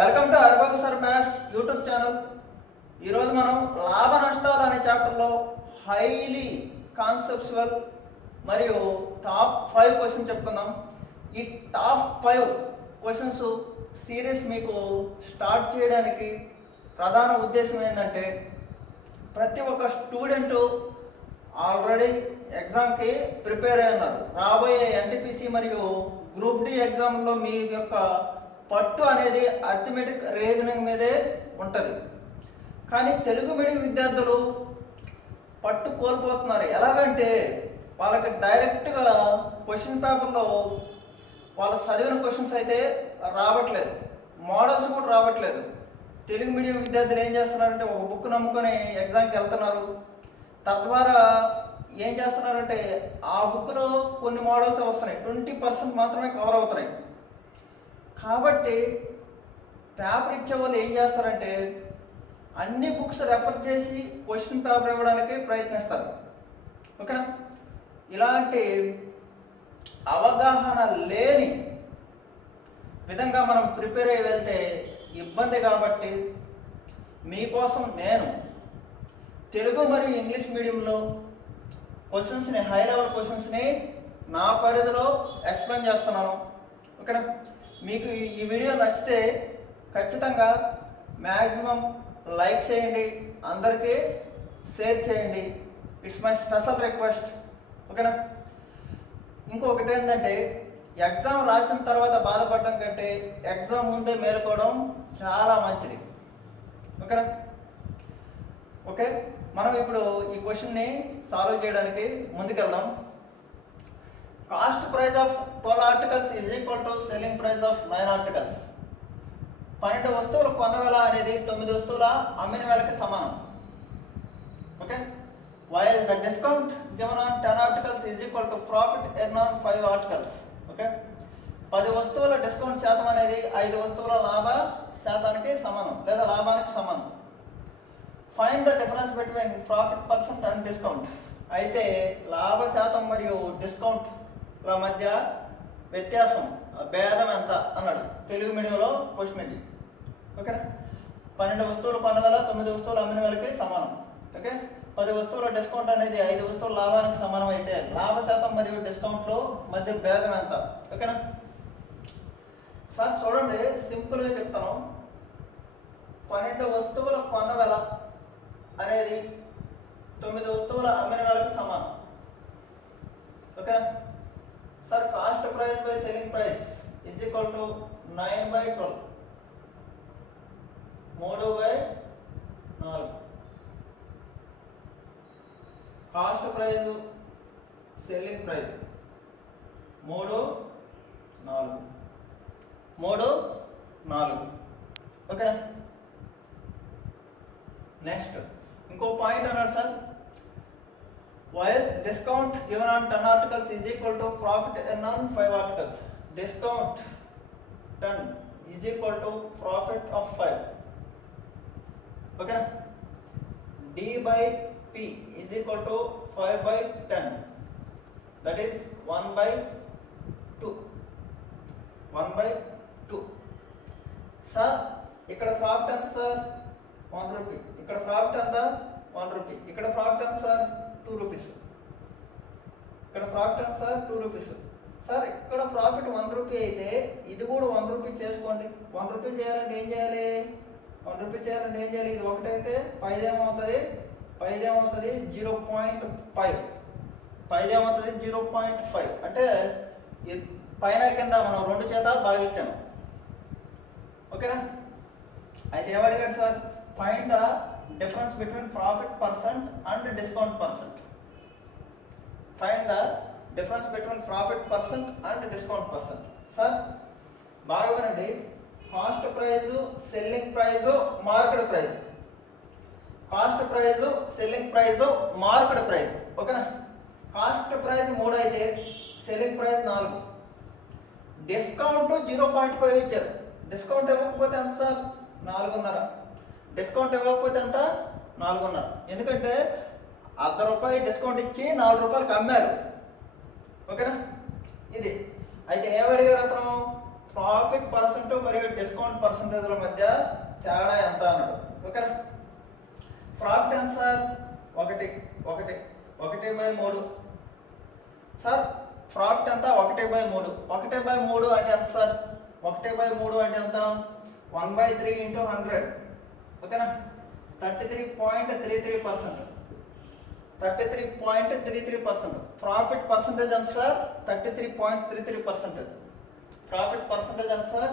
Welcome to Haribabu sir maths YouTube channel. ఈరోజు మనం లాభ నష్టాలు అనే చాప్టర్లో హైలీ కాన్సెప్చువల్ మరియు టాప్ 5 క్వశ్చన్స్ చెప్పుకుందాం. ఈ టాప్ 5 క్వశ్చన్స్ సిరీస్ మీకు స్టార్ట్ చేయడానికి ప్రధాన ఉద్దేశం ఏంటంటే, ప్రతి ఒక్క స్టూడెంటు ఆల్రెడీ ఎగ్జామ్కి ప్రిపేర్ అయి ఉన్నారు. రాబోయే ఎన్టీపీసీ మరియు గ్రూప్ డి ఎగ్జామ్లో మీ యొక్క పట్టు అనేది అర్థమెటిక్ రీజనింగ్ మీదే ఉంటుంది. కానీ తెలుగు మీడియం విద్యార్థులు పట్టు కోల్పోతున్నారు. ఎలాగంటే వాళ్ళకి డైరెక్ట్గా క్వశ్చన్ పేపర్లో వాళ్ళు చదివిన క్వశ్చన్స్ అయితే రావట్లేదు, మోడల్స్ కూడా రావట్లేదు. తెలుగు మీడియం విద్యార్థులు ఏం చేస్తున్నారంటే ఒక బుక్ నమ్ముకొని ఎగ్జామ్కి వెళ్తున్నారు. తద్వారా ఏం చేస్తున్నారంటే ఆ బుక్లో కొన్ని మోడల్స్ వస్తున్నాయి, 20% మాత్రమే కవర్ అవుతున్నాయి. కాబట్టి పేపర్ ఇచ్చే వాళ్ళు ఏం చేస్తారంటే అన్ని బుక్స్ రెఫర్ చేసి క్వశ్చన్ పేపర్ ఇవ్వడానికి ప్రయత్నిస్తారు. ఓకేనా? ఇలాంటి అవగాహన లేని విధంగా మనం ప్రిపేర్ అయ్యి వెళ్తే ఇబ్బంది. కాబట్టి మీకోసం నేను తెలుగు మరియు ఇంగ్లీష్ మీడియంలో క్వశ్చన్స్ని, హై లెవెల్ క్వశ్చన్స్ని నా పరిధిలో ఎక్స్ప్లెయిన్ చేస్తున్నాను. ఓకేనా? మీకు ఈ వీడియో నచ్చితే ఖచ్చితంగా మ్యాక్సిమం లైక్ చేయండి, అందరికీ షేర్ చేయండి. It's my special request. ఓకేనా? ఇంకొకటి ఏంటంటే, ఎగ్జామ్ రాసిన తర్వాత బాధపడడం కంటే ఎగ్జామ్ ముందే మేలుకోవడం చాలా మంచిది. ఓకేనా? ఓకే, మనం ఇప్పుడు ఈ క్వశ్చన్ని సాల్వ్ చేయడానికి ముందుకెళ్దాం. Cost price of 12 articles is equal to selling price of 9 articles. 12 వస్తువులు కొన్న వేల అనేది 9 వస్తువుల అమ్మిన వేలకి సమానం. Okay, while the discount given on 10 articles is equal to profit earn on 5 articles. Okay, 10 వస్తువుల డిస్కౌంట్ శాతం అనేది 5 వస్తువుల లాభ శాతానికి సమానం లేదా లాభానికి సమానం. Find the difference between profit percent and discount. అయితే లాభ శాతం మరియు డిస్కౌంట్ మధ్య వ్యత్యాసం, భేదం ఎంత అన్నాడు. తెలుగు మీడియంలో క్వశ్చన్ ఇది. ఓకేనా? 12 వస్తువులు కొన్న వేల 9 వస్తువులు అమ్మిన వేలకి సమానం. ఓకే, 10 వస్తువుల డిస్కౌంట్ అనేది 5 వస్తువుల లాభానికి సమానం. అయితే లాభ శాతం మరియు డిస్కౌంట్లో మధ్య భేదం ఎంత? ఓకేనా సార్? చూడండి, సింపుల్గా చెప్తాను. 12 వస్తువుల కొన్న వేల అనేది 9 వస్తువుల అమ్మిన వేలకి సమానం. ఓకేనా sir? Cost price by selling price is equal to 9/12, 3/4. Cost price selling price 3/4. ఓకేనా? నెక్స్ట్ ఇంకో పాయింట్ అన్నాడు sir. While discount given on 10 articles is equal to profit earned on 5 articles. Discount 10 is equal to profit of 5. Okay? D by P is equal to 5/10. That is 1/2. 1/2. Sir, ఇక్కడ profit ఎంత sir? 1 rupee. ఇక్కడ profit ఎంత? 1 rupee. ఇక్కడ profit ఎంత sir? 2 rupees. ఇక్కడ profit ఎంత sir? 2 rupees. Sir, ఇక్కడ profit 1 rupee అయితే ఇది కూడా 1 రూపీ చేసుకోండి. 1 రూపీ చేయాలంటే ఏం చేయాలి? 1 రూపీ చేయాలంటే ఏం చేయాలి? ఇది ఒకటైతే 5 ఏమవుతుంది? 0.5. 5 ఏమవుతుంది? 0.5. అంటే పైన కింద మనం 2 చేత భాగించాము. ఓకేనా? అయితే ఏమడిగారు sir? Find the difference between profit percent and discount percent. Find the difference between profit percent and discount percent. Sir బాగా వినండి. Cost price, selling price, market price. Cost price, selling price, market price. ఓకేనా? Cost price 3 అయితే selling price 4. Discount 0.5 ఇచ్చారు. Discount ఇవ్వకపోతే ఎంత sir? 4.5. Discount ఇవ్వకపోతే ఎంత? 4.5. ఎందుకంటే ₹1 డిస్కౌంట్ ఇచ్చి ₹4 అమ్మారు. ఓకేనా? ఇది అయితే ఏమడిగారు అతను? ప్రాఫిట్ పర్సెంట్ మరియు డిస్కౌంట్ పర్సెంటేజ్ల మధ్య తేడా ఎంత అన్నాడు. ఓకేనా. ప్రాఫిట్ ఎంత సార్? ఒకటి ఒకటి 1/3. సార్ ప్రాఫిట్ ఎంత? 1/3. 1/3 అంటే ఎంత సార్? 1/3 అంటే ఎంత? 1/3 × 100. ఓకేనా. 33.33%. 33.33%. ప్రాఫిట్ పర్సెంటేజ్ ఎంత సార్? 33.33%. ప్రాఫిట్ పర్సెంటేజ్ ఎంత sir?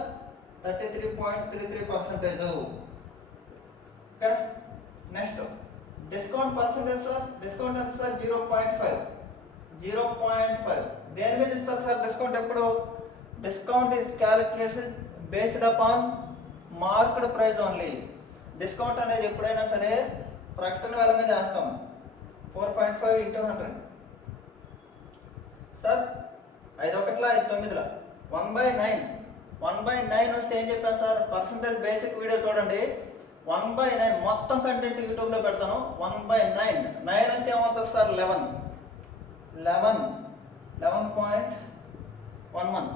33.33%. Okay. Next discount percentage sir. Discount ఎంత సార్? 0.5. 0.5. దేని మీద ఇస్తారు సార్ డిస్కౌంట్? ఎప్పుడు? Discount is calculation based upon marked price only. Discount అనేది ఎప్పుడైనా సరే ప్రకటన వేల మీద వేస్తాం. 4.5 × 100. సార్ 5 1 5 9 1/9. 1/9 వస్తే ఏం చెప్పాను సార్? పర్సంటేజ్ బేసిక్ వీడియో చూడండి. 1/9 మొత్తం కంటెంట్ యూట్యూబ్లో పెడతాను. 1/9 9 వస్తే ఏమవుతుంది సార్? 11.11.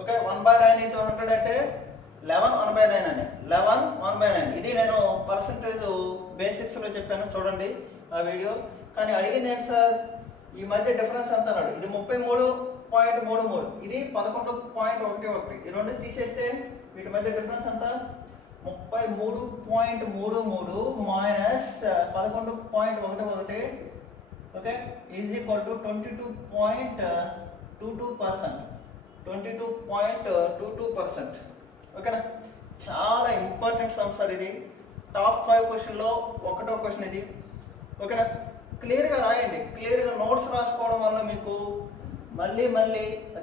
ఓకే. 1/9 × 100 అంటే 11 1/9 అని. 11 1/9. ఇది నేను పర్సంటేజ్ బేసిక్స్లో చెప్పాను, చూడండి ఆ వీడియో. కానీ అడిగింది ఏంటి సార్? ఈ మధ్య డిఫరెన్స్ ఎంత అన్నాడు. ఇది 33.33, ఇది 11.11. ఈ రెండు తీసేస్తే వీటి మధ్య డిఫరెన్స్ ఎంత? 33.33 minus 11.11. Okay, is equal to 22.22%. 22.22%. ఓకేనా. చాలా ఇంపార్టెంట్ సమ్ సార్ ఇది. టాప్ 5 క్వశ్చన్లో ఒకటో క్వశ్చన్ ఇది. ఓకేనా. క్లియర్గా రాయండి. క్లియర్గా నోట్స్ రాసుకోవడం వల్ల మీకు మళ్ళీ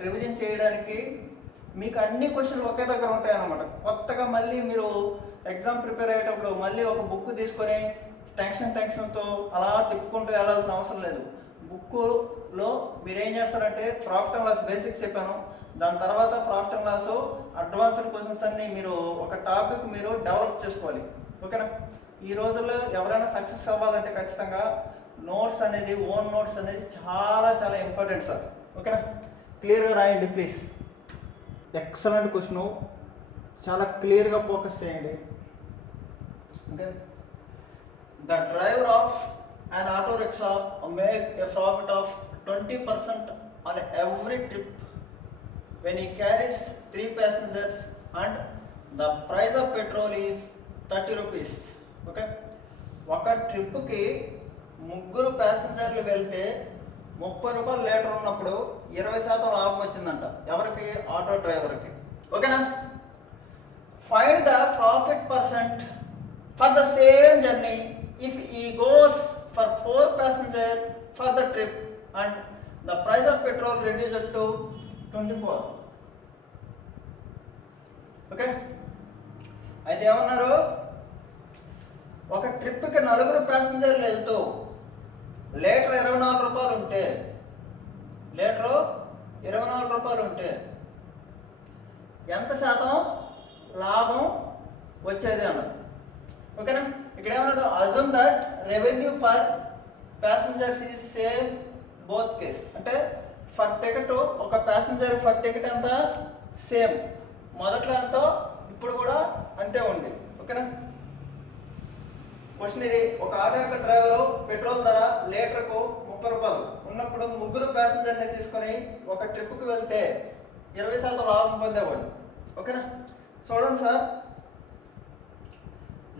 రివిజన్ చేయడానికి మీకు అన్ని క్వశ్చన్లు ఒకే దగ్గర ఉంటాయి అన్నమాట. కొత్తగా మళ్ళీ మీరు ఎగ్జామ్ ప్రిపేర్ అయ్యేటప్పుడు మళ్ళీ ఒక బుక్ తీసుకొని టెన్షన్తో అలా తిప్పుకుంటూ వెళ్ళాల్సిన అవసరం లేదు. బుక్లో మీరు ఏం చేస్తారంటే ప్రాఫిట్ అండ్ లాస్ బేసిక్స్ చెప్పాను, దాని తర్వాత profit and loss advanced questions అన్ని మీరు ఒక టాపిక్ మీరు డెవలప్ చేసుకోవాలి. ఓకేనా. ఈ రోజుల్లో ఎవరైనా సక్సెస్ అవ్వాలంటే ఖచ్చితంగా నోట్స్ అనేది, ఓన్ నోట్స్ అనేది చాలా చాలా ఇంపార్టెంట్ సార్. ఓకేనా. క్లియర్గా రాయండి ప్లీజ్. ఎక్సలెంట్ క్వశ్చన్, చాలా క్లియర్గా ఫోకస్ చేయండి. Okay. The driver of an auto rickshaw make a profit of 20% on every trip when he carries 3 passengers and the price of petrol is 30 rupees. Okay. ఒక ట్రిప్కి 3 ప్యాసింజర్లు వెళ్తే 30 రూపాయలు లీటర్ ఉన్నప్పుడు 20% లాభం వచ్చిందంట. ఎవరికి? ఆటో డ్రైవర్కి. ఓకేనా. Find the profit percent for the same journey if he goes for 4 passengers for the trip and the price of petrol reduced to 24. Okay. అయితే ఏమన్నారు? ఒక ట్రిప్కి 4 ప్యాసింజర్లు వెళ్తూ లీటర్ 24 రూపాయలు ఉంటే, లీటరు 24 రూపాయలు ఉంటే ఎంత శాతం లాభం వచ్చేది అన్నారు. ఓకేనా. ఇక్కడ ఏమన్నాడు? Assume that revenue for passengers is same both case. అంటే ఫర్ టికెట్, ఒక ప్యాసింజర్ ఫర్ టికెట్ ఎంత? సేమ్. మొదట్లో ఎంతో, ఇప్పుడు కూడా అంతే ఉంది. ఓకేనా. క్వశ్చన్ ఇది. ఒక ఆటో యొక్క డ్రైవరు పెట్రోల్ ధర లీటర్కు 30 రూపాయలు ఉన్నప్పుడు 3 ప్యాసింజర్ని తీసుకొని ఒక ట్రిప్కి వెళ్తే 20% లాభం పొందేవాడు. ఓకేనా. చూడండి సార్,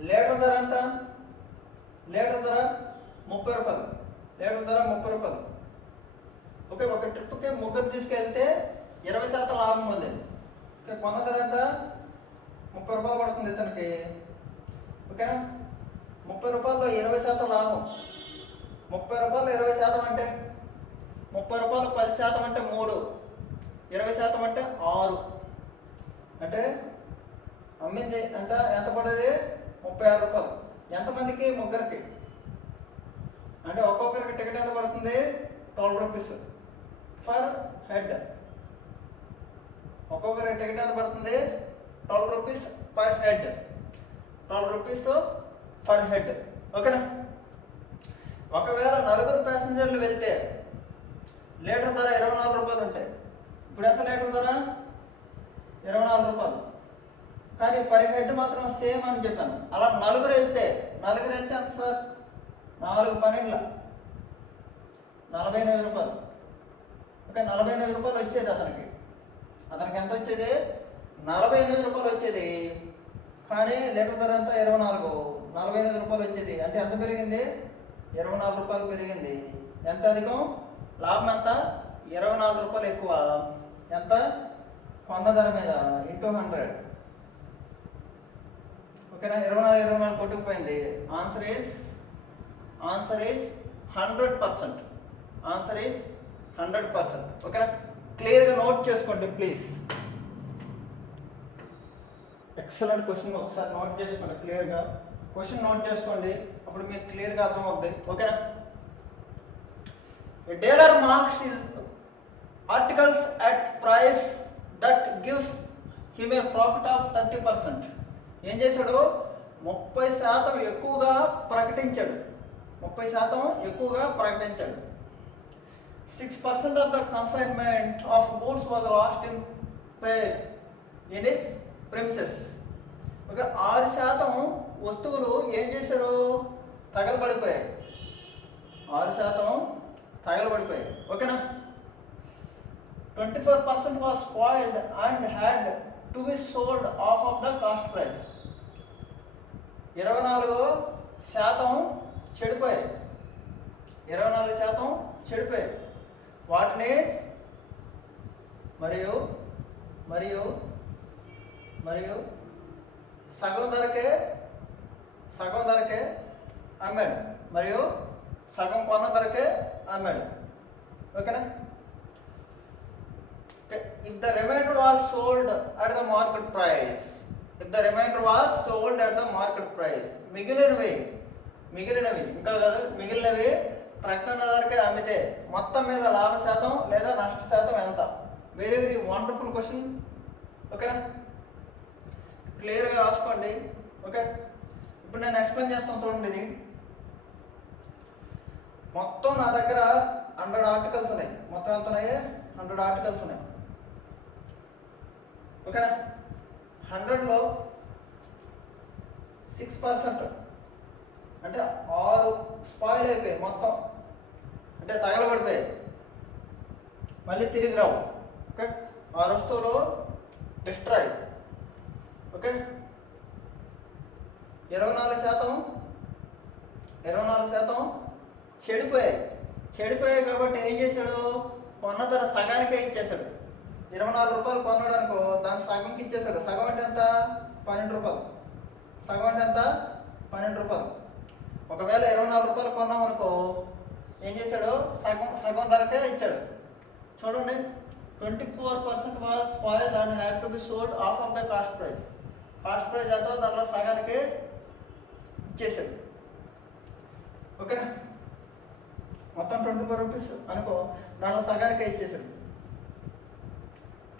లీటర్ ధర ఎంత? లీటర్ ధర 30 రూపాయలు. లీటర్ ధర 30 రూపాయలు. ఓకే. ఒక ట్రిప్కి 3 తీసుకెళ్తే 20% లాభం పొందేది. ఓకే. కొన్న ధర ఎంత? 30 రూపాయలు పడుతుంది ఇతనికి. ఓకేనా. 30 రూపాయల్లో 20% లాభం. 30 రూపాయలు 20% అంటే 30 రూపాయలు 10% అంటే 3, 20% అంటే 6. అంటే అమ్మింది అంటే ఎంత పడేది? 36 రూపాయలు. ఎంతమందికి? 3కి. అంటే ఒక్కొక్కరికి టికెట్ ఎంత పడుతుంది? 12 రూపీస్ ఫర్ హెడ్. ఒక్కొక్కరికి టికెట్ ఎంత పడుతుంది? 12 rupees per head. 12 rupees per head. ఓకేనా. ఒకవేళ 4 ప్యాసింజర్లు వెళ్తే లీటర్ ధర 24 రూపాయలు ఉంటాయి. ఇప్పుడు ఎంత లీటర్ ధర? 24 రూపాయలు. కానీ పర్ హెడ్ మాత్రం సేమ్ అని చెప్పాను. అలా నలుగురు వెళ్తే ఎంత సార్? 4 12 48 రూపాయలు. ఓకే, 48 రూపాయలు వచ్చేది అతనికి ఎంత వచ్చేది? 48 రూపాయలు వచ్చేది. కానీ లీటర్ ధర అంతా 48 రూపాయలు వచ్చేది. అంటే ఎంత పెరిగింది? 24 రూపాయలు పెరిగింది. ఎంత అధికం? లాభం ఎంత? 24 రూపాయలు ఎక్కువ. ఎంత? కొన్న ధర మీద ఇంటూ 100. ఓకేనా? 24 కొట్టుకుపోయింది. Answer is 100%. Answer is 100%. ఓకేనా? క్లియర్గా నోట్ చేసుకోండి ప్లీజ్. Excellent question. ఒకసారి నోట్ చేసుకోండి క్లియర్గా. క్వశ్చన్ నోట్ చేసుకోండి, అప్పుడు మీకు క్లియర్గా అర్థమవుతుంది. ఓకేనా? A dealer marks his articles at price that gives him a profit of 30%. ఏం చేశాడు? 30% ఎక్కువగా ప్రకటించాడు. 6% of the consignment of goods was lost in his premises. Okay, 6% వస్తువులు ఏం చేశాడు? తగలబడిపోయాయి. 6% తగలబడిపోయాయి. ఓకేనా? 24% was spoiled and had to be sold off of the cost price. 24% చెడిపోయాయి. 24% చెడిపోయాయి. వాటిని మరియు సగం ధరకే అమ్మాడు, మరియు సగం కొన్న ధరకే అమ్మాడు. ఓకేనా? If the remainder was sold at the market price, మిగిలినవి ప్రకటన ధరకే అమ్మితే మొత్తం మీద లాభ శాతం లేదా నష్ట శాతం ఎంత? Very very wonderful question. ఓకేనా? క్లియర్గా రాసుకోండి. ఓకే, ఇప్పుడు నేను ఎక్స్ప్లెయిన్ చేస్తాను చూడండి. ఇది మొత్తం నా దగ్గర 100 ఆర్టికల్స్ ఉన్నాయి. మొత్తం ఎంత ఉన్నాయి? 100 ఆర్టికల్స్ ఉన్నాయి. ఓకేనా? 100లో 6% అంటే 6 స్పాయిల్ అయిపోయాయి. మొత్తం అంటే తగలబడిపోయాయి, మళ్ళీ తిరిగి రావు. ఓకే, 6 వస్తువులు డిస్ట్రాయ్. ఓకే, 24% చెడిపోయాయి కాబట్టి ఏం చేశాడు? కొన్న ధర సగానికే ఇచ్చేసాడు. 24 రూపాయలు కొన్నాడు అనుకో, దాని సగంకి ఇచ్చేసాడు. సగం అంటే ఎంత? 12 రూపాయలు. సగం అంటే ఎంత? 12 రూపాయలు. ఒకవేళ 24 రూపాయలు కొన్నాం అనుకో, ఏం చేశాడు? సగం ధరకే ఇచ్చాడు. చూడండి, 24% was spoiled and had to be sold of of the cost price. Cost price ఎంతో దాంట్లో సగానికి ఇచ్చేసాడు. ఓకేనా? మొత్తం 24 రూపీస్ అనుకో, దాంట్లో సగానికే ఇచ్చేసాడు.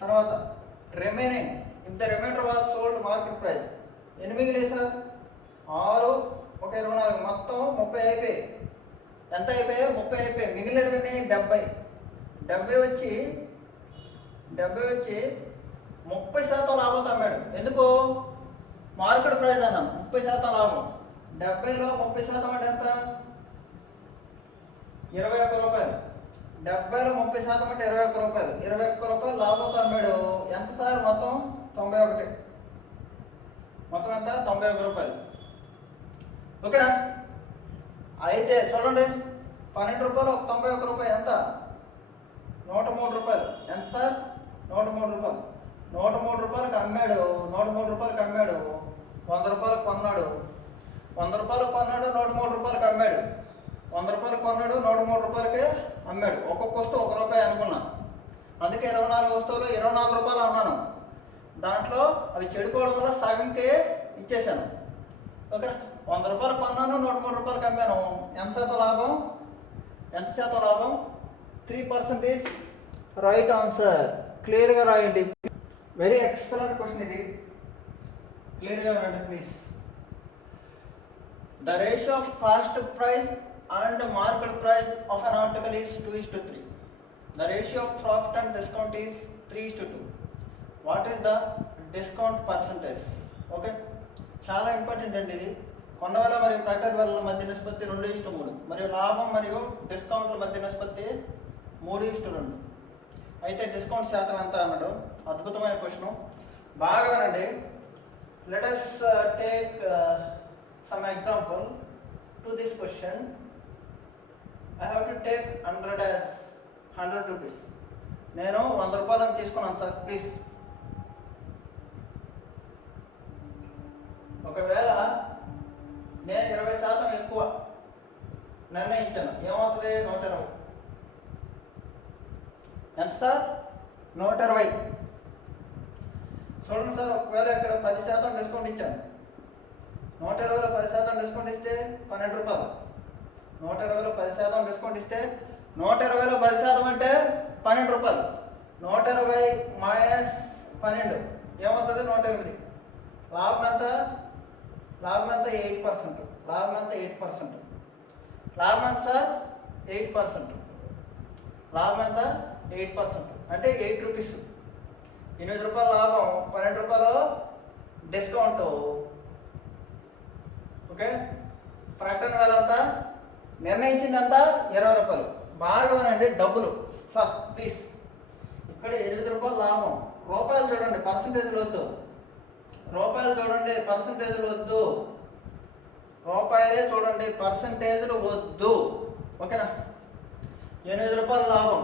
తర్వాత remaining, if the remainder was sold market price. ఎన్ని మిగిలినాయి సార్? 6 ఒక 24, మొత్తం 30 అయిపోయాయి. ఎంత అయిపోయాయి? 30 అయిపోయాయి. మిగిలినవన్నీ 70. 70 వచ్చి 30% లాభంతో అమ్మాడు. ఎందుకు? మార్కెట్ ప్రైస్ అన్నాను, 30% లాభం. 70లో 30% అంటే ఎంత? 21 రూపాయలు. 70లో 30% అంటే 21 రూపాయలు. 21 రూపాయలు లాభంతో అమ్మాడు. ఎంత సార్? మొత్తం 91. మొత్తం ఎంత? 91 రూపాయలు. ఓకేనా? అయితే చూడండి, 12 రూపాయలు ఒక 91 రూపాయలు ఎంత? 103 రూపాయలు. ఎంత సార్? 103 రూపాయలు. 103 రూపాయలకి అమ్మాడు. 103 రూపాయలకి అమ్మాడు. 100 రూపాయలకు కొన్నాడు. 100 రూపాయలకు కొన్నాడు, 103 రూపాయలకి అమ్మాడు. 100 రూపాయలకు కొన్నాడు, 103 రూపాయలకే అమ్మాడు. ఒక్కొక్క వస్తువు 1 రూపాయి అనుకున్నా. అందుకే 24 వస్తువులు 24 రూపాయలు అన్నాను. దాంట్లో అవి చెడిపోవడం వల్ల సగంకే ఇచ్చేసాను. ఓకే, 100 రూపాయలు కొన్నాను, 103 రూపాయలకి అమ్మాను. ఎంత శాతం లాభం? 3% రైట్ ఆన్సర్. క్లియర్గా రాయండి. వెరీ ఎక్సలెంట్ క్వశ్చన్ ఇది. క్లియర్గా రాయండి please. The ratio of cost price and market price of an article is 2:3. The ratio of profit and discount is 3:2. What is the discount percentage. Okay, చాలా important అండి ఇది. కొన్న వేల మరియు ప్రకటన వేల మధ్య నిష్పత్తి 2:3 మరియు లాభం మరియు డిస్కౌంట్ల మధ్య నిష్పత్తి 3:2. అయితే డిస్కౌంట్ శాతం ఎంత అన్నాడు. అద్భుతమైన క్వశ్చన్, బాగా వినండి. Let us take some example to this question. I have to take 100 as 100 rupees. నేను 100 రూపాయలని తీసుకున్నాను సార్, ప్లీజ్. ఒకవేళ నేను 20% ఎక్కువ నిర్ణయించాను, ఏమవుతుంది? 120. ఎంత సార్? 120. చూడండి సార్, ఒకవేళ ఇక్కడ 10% డిస్కౌంట్ ఇచ్చాను. 120లో 10% డిస్కౌంట్ ఇస్తే 12 రూపాయలు. 120లో 10% డిస్కౌంట్ ఇస్తే 120లో 10% అంటే 12 రూపాయలు. 120 మైనస్ 12 ఏమవుతుంది? 108. లాభం ఎంత? లాభం ఎంత? 8%. లాభం ఎంత? 8%. లాభం ఎంత సార్? 8%. లాభం ఎంత? 8%. అంటే 8 రూపీస్. 8 రూపాయల లాభం, 12 రూపాయలు డిస్కౌంట్. ఓకే, ప్రకటన వేల అంతా నిర్ణయించిందంతా 20 రూపాయలు. బాగా వినండి, డబ్బులు సార్ ప్లీజ్. ఇక్కడ 8 రూపాయలు లాభం. రూపాయలు చూడండి, పర్సంటేజ్లు వద్దు. రూపాయలు చూడండి, పర్సంటేజ్లు వద్దు. రూపాయలే చూడండి, పర్సంటేజ్లు వద్దు. ఓకేనా? 8 రూపాయల లాభం,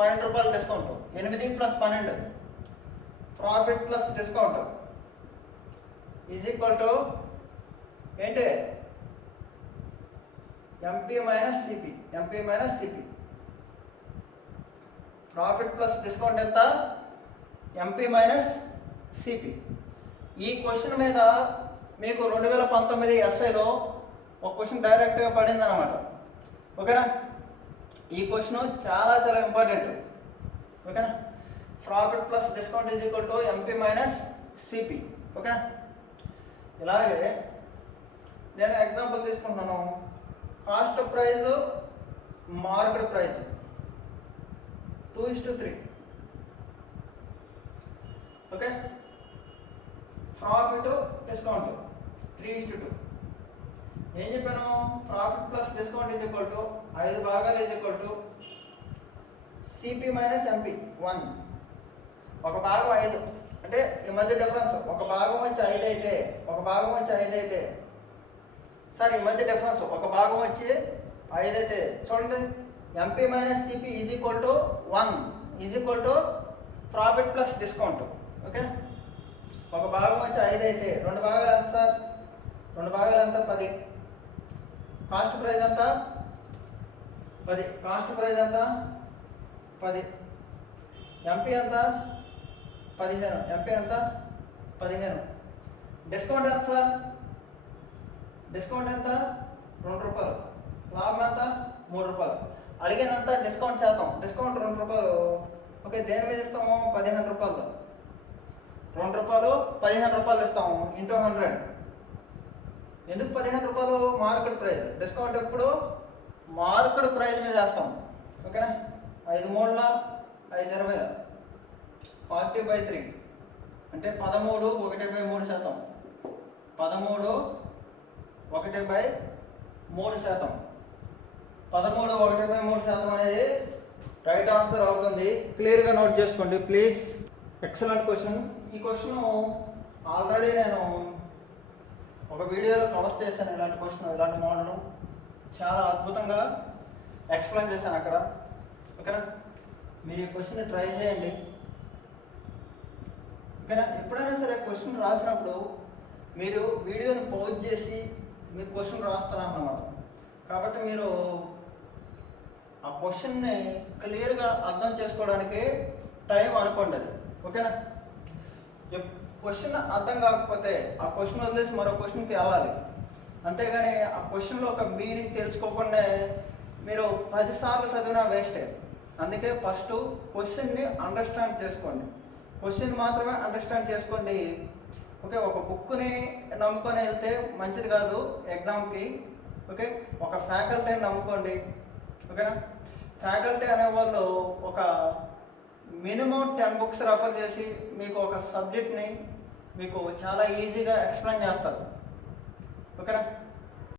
12 రూపాయలు discount. 8 + 12 profit plus discount is equal to ఏంటి? MP minus CP. MP minus CP. Profit plus discount ఎంత? MP minus CP. ఈ క్వశ్చన్ మీద మీకు 2019 ఎస్ఐలో ఒక క్వశ్చన్ డైరెక్ట్గా పడింది అనమాట. ఓకేనా? ఈ క్వశ్చన్ చాలా చాలా ఇంపార్టెంట్. ఓకేనా? Profit plus discount is equal to MP minus CP. ఓకేనా? ఇలాగే నేను ఎగ్జాంపుల్ తీసుకుంటున్నాను. Cost price market price 2:3. Okay, profit discount 3:2. ఏం చెప్పాను? Profit plus discount is equal to 5 భాగాలు is equal to CP minus MP 1. ఒక భాగం 5 అంటే ఈ మధ్య డిఫరెన్స్. ఒక భాగం వచ్చి 5 అయితే, ఒక భాగం వచ్చి 5 అయితే సార్, ఈ మధ్య డిఫరెన్స్ ఒక భాగం వచ్చి 5 అయితే చూడండి, MP minus CP is equal to 1 is equal to profit plus discount. Okay, ఒక భాగం వచ్చి 5 అయితే 2 భాగాలు ఎంత సార్? 2 భాగాలు ఎంత? 10. కాస్ట్ ప్రైస్ ఎంత? 10. కాస్ట్ ప్రైస్ ఎంత? 10. ఎంపీ ఎంత? 15. ఎంపీ ఎంత? 15. డిస్కౌంట్ ఎంత సార్? డిస్కౌంట్ ఎంత? 2 రూపాయలు. లాభం ఎంత? 3 రూపాయలు. అడిగినంత డిస్కౌంట్ శాతం. డిస్కౌంట్ 2 రూపాయలు. ఓకే, దేని మీద ఇస్తాము? 15 రూపాయలు. 2 రూపాయలు 15 రూపాయలు ఇస్తాము ఇంటూ 100. ఎందుకు 15 రూపాయలు? Market price. డిస్కౌంట్ ఎప్పుడు మార్కెట్ ప్రైస్ మీద వేస్తాం. ఓకేనా? 5 3 5 20 40/3 అంటే 13 1/3%. 13 1/3%. 13 1/3% అనేది రైట్ ఆన్సర్ అవుతుంది. క్లియర్గా నోట్ చేసుకోండి ప్లీజ్. Excellent question. ఈ క్వశ్చన్ ఆల్రెడీ నేను ఒక వీడియోలో కవర్ చేశాను. ఇలాంటి క్వశ్చన్, ఇలాంటి మోడల్ చాలా అద్భుతంగా ఎక్స్ప్లెయిన్ చేశాను అక్కడ. ఓకేనా? మీరు ఈ క్వశ్చన్ ట్రై చేయండి. ఓకేనా? ఎప్పుడైనా సరే క్వశ్చన్ రాసినప్పుడు మీరు వీడియోని పాజ్ చేసి మీరు క్వశ్చన్ రాస్తారన్నమాట. కాబట్టి మీరు ఆ క్వశ్చన్ని క్లియర్గా అర్థం చేసుకోవడానికి టైం అనుకోండి అది. ఓకేనా? క్వశ్చన్ అర్థం కాకపోతే ఆ క్వశ్చన్ వదిలేసి మరో క్వశ్చన్కి వెళ్ళాలి. అంతేగాని ఆ క్వశ్చన్లో ఒక మీనింగ్ తెలుసుకోకుండా మీరు 10 సార్లు చదివినా వేస్టే. అందుకే ఫస్ట్ క్వశ్చన్ని అండర్స్టాండ్ చేసుకోండి. క్వశ్చన్ మాత్రమే అండర్స్టాండ్ చేసుకోండి. ఓకే, ఒక బుక్ని నమ్ముకొని వెళ్తే మంచిది కాదు ఎగ్జామ్కి. ఓకే, ఒక ఫ్యాకల్టీని నమ్ముకోండి. ఓకేనా? ఫ్యాకల్టీ అనేవాళ్ళు ఒక మినిమం 10 బుక్స్ రెఫర్ చేసి మీకు ఒక సబ్జెక్ట్ని మీకు చాలా ఈజీగా ఎక్స్ప్లెయిన్ చేస్తారు. ఓకేనా?